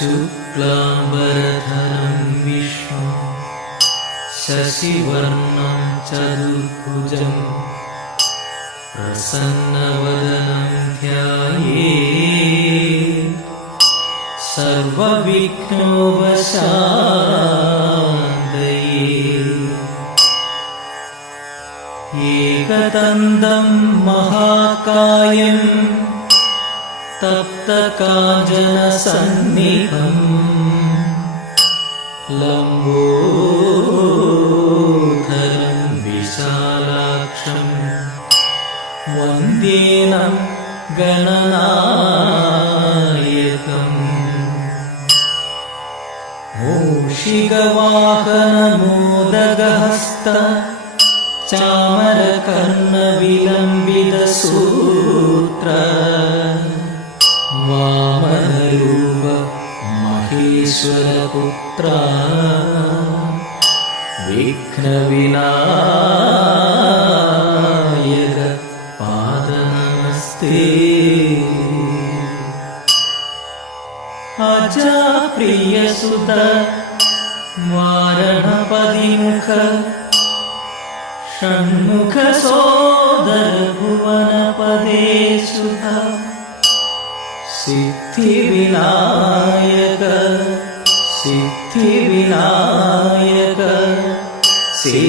शुक्लाम्बरधरं विष्णु शशिवर्णं चतुर्भुजं प्रसन्नवदनं ध्याये सर्वविघ्नोपशान्तये। एकदन्तं महाकायम् तप्तकाञ्जनसन्निभम्। लम्बोधरं विशालाक्षं वन्द्येनं गणनायकम्। मूषिकवाहनमोदगहस्त चामरकर्णविलम्बितसूत्र वामनरूप महेश्वरपुत्रा। विघ्नविनायक पादनमस्ते अजा प्रियसुत वारणपदिमुख। षण्मुखसोदरभुवनपदे सिद्धिविनायक सिद्धिविनायक सि